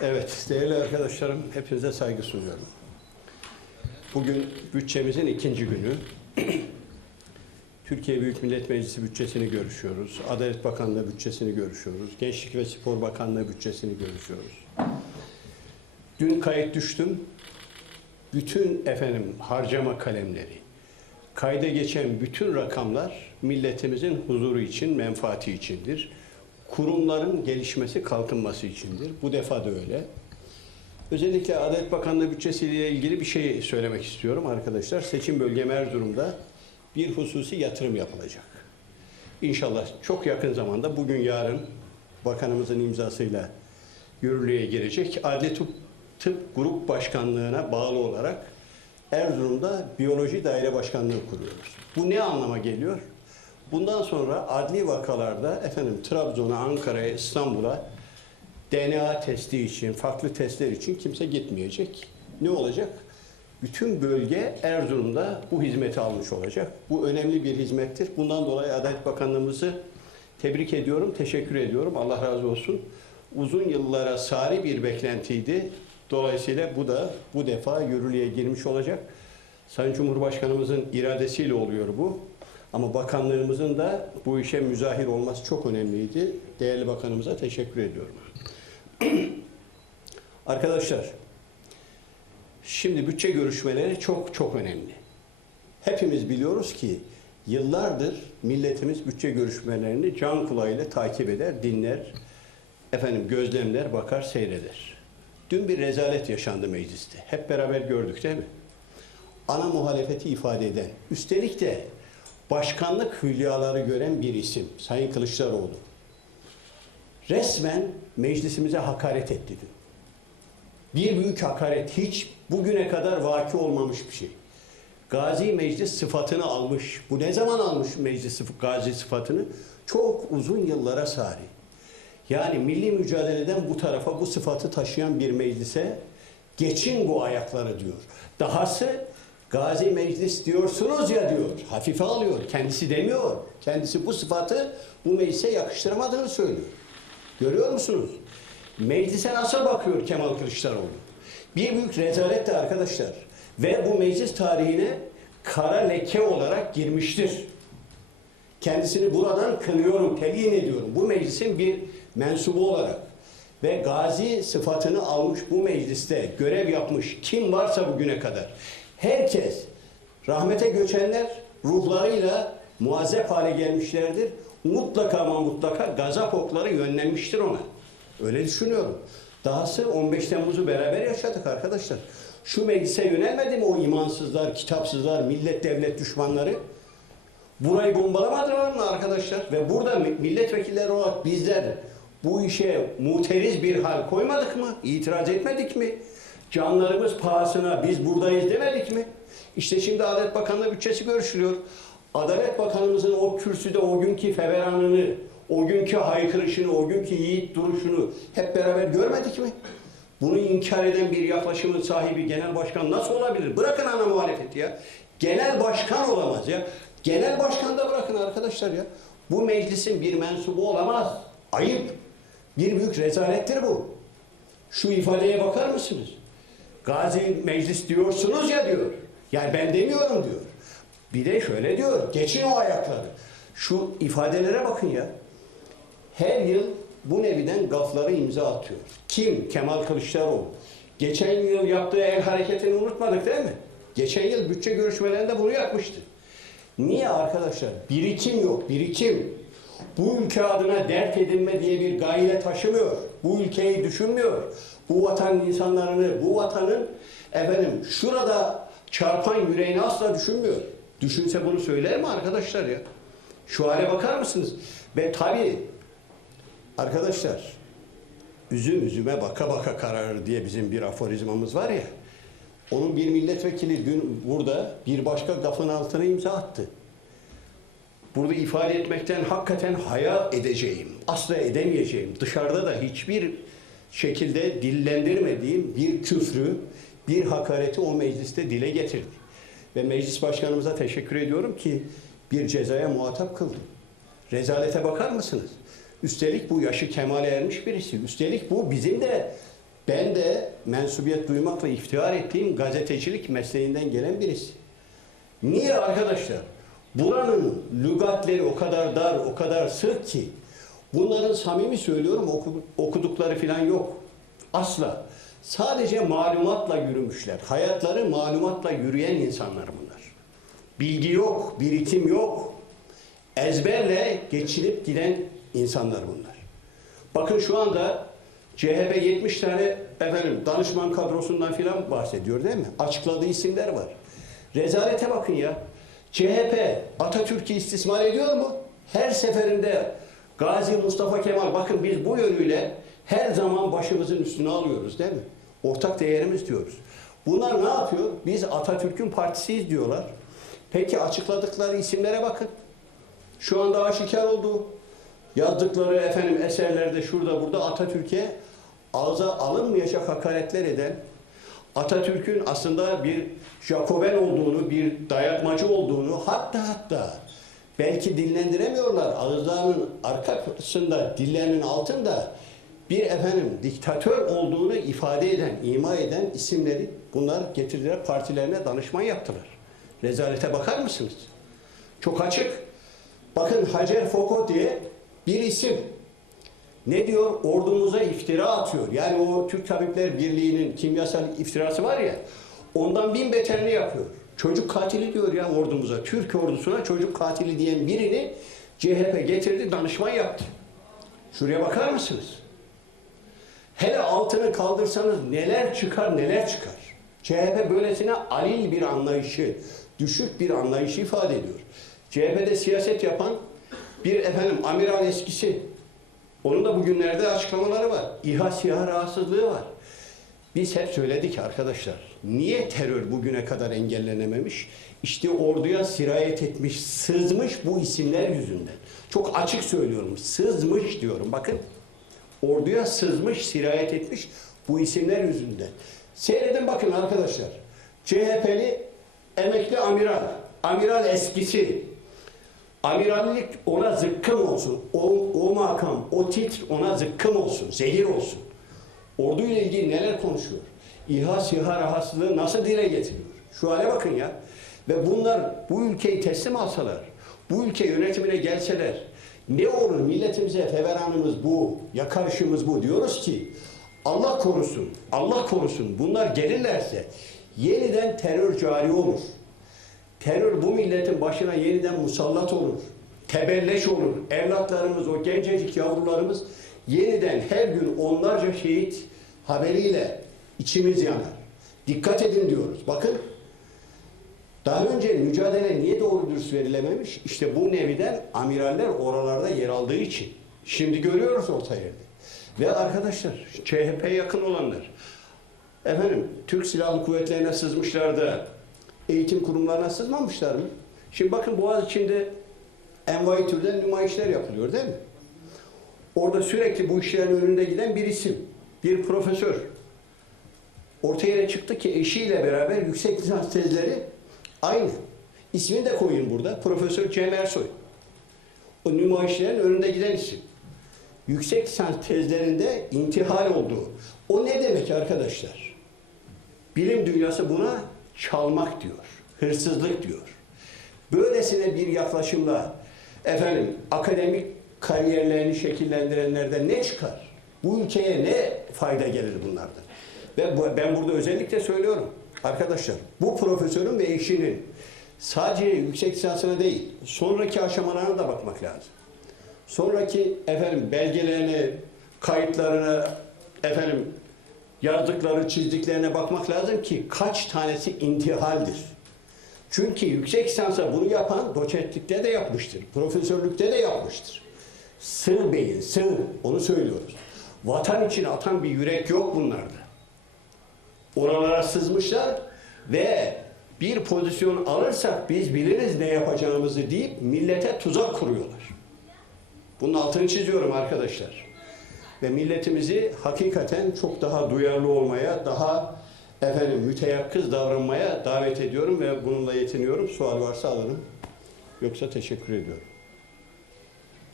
Evet, değerli arkadaşlarım, hepinize saygı sunuyorum. Bugün bütçemizin ikinci günü. Türkiye Büyük Millet Meclisi bütçesini görüşüyoruz. Adalet Bakanlığı bütçesini görüşüyoruz. Gençlik ve Spor Bakanlığı bütçesini görüşüyoruz. Dün kayıt düştüm. Bütün efendim harcama kalemleri, kayda geçen bütün rakamlar milletimizin huzuru için, menfaati içindir. Kurumların gelişmesi, kalkınması içindir. Bu defa da öyle. Özellikle Adalet Bakanlığı bütçesiyle ilgili bir şey söylemek istiyorum arkadaşlar. Seçim bölgem Erzurum'da bir hususi yatırım yapılacak. İnşallah çok yakın zamanda bugün yarın bakanımızın imzasıyla yürürlüğe girecek. Adli Tıp, Grup Başkanlığı'na bağlı olarak Erzurum'da Biyoloji Daire Başkanlığı kuruyoruz. Bu ne anlama geliyor? Bundan sonra adli vakalarda efendim Trabzon'a, Ankara'ya, İstanbul'a DNA testi için, farklı testler için kimse gitmeyecek. Ne olacak? Bütün bölge Erzurum'da bu hizmeti almış olacak. Bu önemli bir hizmettir. Bundan dolayı Adalet Bakanlığımızı tebrik ediyorum, teşekkür ediyorum. Allah razı olsun. Uzun yıllara sari bir beklentiydi. Dolayısıyla bu da bu defa yürürlüğe girmiş olacak. Sayın Cumhurbaşkanımızın iradesiyle oluyor bu. Ama bakanlığımızın da bu işe müzahir olması çok önemliydi. Değerli bakanımıza teşekkür ediyorum. Arkadaşlar, şimdi bütçe görüşmeleri çok çok önemli. Hepimiz biliyoruz ki yıllardır milletimiz bütçe görüşmelerini can kulağıyla takip eder, dinler, efendim gözlemler, bakar, seyreder. Dün bir rezalet yaşandı mecliste. Hep beraber gördük değil mi? Ana muhalefeti ifade eden, üstelik de başkanlık hülyaları gören bir isim, Sayın Kılıçdaroğlu. Resmen meclisimize hakaret etti dün. Bir büyük hakaret hiç bugüne kadar vaki olmamış bir şey. Gazi meclis sıfatını almış. Bu ne zaman almış meclis gazi sıfatını? Çok uzun yıllara sari. Yani milli mücadeleden bu tarafa bu sıfatı taşıyan bir meclise geçin bu ayakları diyor. Dahası gazi meclis diyorsunuz ya diyor. Hafife alıyor. Kendisi demiyor. Kendisi bu sıfatı bu meclise yakıştıramadığını söylüyor. Görüyor musunuz? Meclise nasıl bakıyor Kemal Kılıçdaroğlu? Bir büyük rezalet arkadaşlar. Ve bu meclis tarihine kara leke olarak girmiştir. Kendisini buradan kınıyorum, telyin ediyorum. Bu meclisin bir mensubu olarak ve gazi sıfatını almış bu mecliste görev yapmış kim varsa bugüne kadar herkes rahmete göçenler ruhlarıyla muazzep hale gelmişlerdir. Mutlaka ama mutlaka gazap okları yönlenmiştir ona. Öyle düşünüyorum. Dahası 15 Temmuz'u beraber yaşadık arkadaşlar. Şu meclise yönelmedi mi o imansızlar, kitapsızlar, millet devlet düşmanları? Burayı bombalamadılar mı arkadaşlar? Ve burada mi- milletvekilleri olarak bizler bu işe muteriz bir hal koymadık mı? İtiraz etmedik mi? Canlarımız pahasına biz buradayız demedik mi? İşte şimdi Adalet Bakanlığı bütçesi görüşülüyor. Adalet Bakanımızın o kürsüde o günkü feveranını, o günkü haykırışını, o günkü yiğit duruşunu hep beraber görmedik mi? Bunu inkar eden bir yaklaşımın sahibi genel başkan nasıl olabilir? Bırakın ana muhalefeti ya. Genel başkan olamaz ya. Genel başkan da bırakın arkadaşlar ya. Bu meclisin bir mensubu olamaz. Ayıp. Bir büyük rezalettir bu. Şu ifadeye bakar mısınız? Gazi meclis diyorsunuz ya diyor. Yani ben demiyorum diyor. Bir de şöyle diyor. Geçin o ayakları. Şu ifadelere bakın ya. Her yıl bu neviden gafları imza atıyor. Kim? Kemal Kılıçdaroğlu. Geçen yıl yaptığı el hareketini unutmadık değil mi? Geçen yıl bütçe görüşmelerinde bunu yapmıştı. Niye arkadaşlar? Birikim yok, birikim. Bu ülke adına dert edinme diye bir gayle taşımıyor. Bu ülkeyi düşünmüyor. Bu vatan insanlarını, bu vatanın efendim şurada çarpan yüreğini asla düşünmüyor. Düşünse bunu söyler mi arkadaşlar ya? Şu hale bakar mısınız? Ve tabii arkadaşlar üzüm üzüme baka baka kararır diye bizim bir aforizmamız var ya. Onun bir milletvekili dün burada bir başka gafın altına imza attı. Burada ifade etmekten hakikaten haya edeceğim, asla edemeyeceğim. Dışarıda da hiçbir şekilde dillendirmediğim bir küfrü, bir hakareti o mecliste dile getirdi. Ve meclis başkanımıza teşekkür ediyorum ki bir cezaya muhatap kıldı. Rezalete bakar mısınız? Üstelik bu yaşı kemale ermiş birisi. Üstelik bu bizim de Ben de mensubiyet duymakla iftihar ettiğim gazetecilik mesleğinden gelen birisi. Niye arkadaşlar? Buranın lügatleri o kadar dar, o kadar sık ki bunların samimi söylüyorum oku- okudukları falan yok. Asla. Sadece malumatla yürümüşler. Hayatları malumatla yürüyen insanlar bunlar. Bilgi yok, birikim yok. Ezberle geçinip giden insanlar bunlar. Bakın şu anda CHP 70 tane efendim danışman kadrosundan filan bahsediyor değil mi? Açıkladığı isimler var. Rezalete bakın ya. CHP Atatürk'ü istismar ediyor mu? Her seferinde Gazi Mustafa Kemal bakın biz bu yönüyle her zaman başımızın üstüne alıyoruz değil mi? Ortak değerimiz diyoruz. Bunlar ne yapıyor? Biz Atatürk'ün partisiyiz diyorlar. Peki açıkladıkları isimlere bakın. Şu anda aşikar oldu. Yazdıkları efendim eserlerde şurada burada Atatürk'e ağza alınmayacak hakaretler eden Atatürk'ün aslında bir Jacoben olduğunu, bir dayatmacı olduğunu hatta hatta belki dillendiremiyorlar. Ağızlarının arkasında, dillerinin altında bir efendim diktatör olduğunu ifade eden, ima eden isimleri bunlar getirdiler partilerine danışman yaptılar. Rezalete bakar mısınız? Çok açık. Bakın Hacer Foucault diye bir isim. Ne diyor? Ordumuza iftira atıyor. Yani o Türk Tabipler Birliği'nin kimyasal iftirası var ya, ondan bin beterini yapıyor. Çocuk katili diyor ya ordumuza. Türk ordusuna çocuk katili diyen birini CHP getirdi, danışman yaptı. Şuraya bakar mısınız? Hele altını kaldırsanız neler çıkar neler çıkar. CHP böylesine alil bir anlayışı, düşük bir anlayışı ifade ediyor. CHP'de siyaset yapan bir efendim amiral eskisi. Onun da bugünlerde açıklamaları var. İHA SİHA rahatsızlığı var. Biz hep söyledik arkadaşlar. Niye terör bugüne kadar engellenememiş? İşte orduya sirayet etmiş, sızmış bu isimler yüzünden. Çok açık söylüyorum. Sızmış diyorum. Bakın. Orduya sızmış, sirayet etmiş bu isimler yüzünden. Seyredin bakın arkadaşlar. CHP'li emekli amiral, amiral eskisi, amirallik ona zıkkım olsun. O, o makam, o titr ona zıkkım olsun, zehir olsun. Orduyla ilgili neler konuşuyor? İHA SİHA rahatsızlığı nasıl dile getiriyor? Şu hale bakın ya. Ve bunlar bu ülkeyi teslim alsalar, bu ülke yönetimine gelseler ne olur milletimize feveranımız bu, yakarışımız bu diyoruz ki Allah korusun, Allah korusun bunlar gelirlerse yeniden terör cari olur. Terör bu milletin başına yeniden musallat olur. Tebelleş olur. Evlatlarımız, o gencecik yavrularımız yeniden her gün onlarca şehit haberiyle içimiz yanar. Dikkat edin diyoruz. Bakın daha önce mücadele niye doğru dürüst verilememiş? İşte bu neviden amiraller oralarda yer aldığı için. Şimdi görüyoruz orta yerde. Ve arkadaşlar CHP yakın olanlar efendim Türk Silahlı Kuvvetleri'ne sızmışlar da eğitim kurumlarına sızmamışlar mı? Şimdi bakın Boğaziçi'nde envai türden nümayişler yapılıyor değil mi? Orada sürekli bu işlerin önünde giden bir isim, bir profesör. Ortaya çıktı ki eşiyle beraber yüksek lisans tezleri aynı. İsmini de koyun burada. Profesör Cem Ersoy. O nümayişlerin önünde giden isim. Yüksek lisans tezlerinde intihal olduğu. O ne demek arkadaşlar? Bilim dünyası buna çalmak diyor. Hırsızlık diyor. Böylesine bir yaklaşımla efendim akademik kariyerlerini şekillendirenlerden ne çıkar? Bu ülkeye ne fayda gelir bunlardan? Ve bu- ben burada özellikle söylüyorum. Arkadaşlar bu profesörün ve eşinin sadece yüksek lisansına değil sonraki aşamalarına da bakmak lazım. Sonraki efendim belgelerine, kayıtlarına, efendim yazdıkları, çizdiklerine bakmak lazım ki kaç tanesi intihaldir. Çünkü yüksek lisansa bunu yapan doçentlikte de yapmıştır, profesörlükte de yapmıştır. Sığ beyin, sığ, onu söylüyoruz. Vatan için atan bir yürek yok bunlarda. Oralara sızmışlar ve bir pozisyon alırsak biz biliriz ne yapacağımızı deyip millete tuzak kuruyorlar. Bunun altını çiziyorum arkadaşlar. Ve milletimizi hakikaten çok daha duyarlı olmaya, daha efendim müteyakkız davranmaya davet ediyorum ve bununla yetiniyorum. Sual varsa alırım. Yoksa teşekkür ediyorum.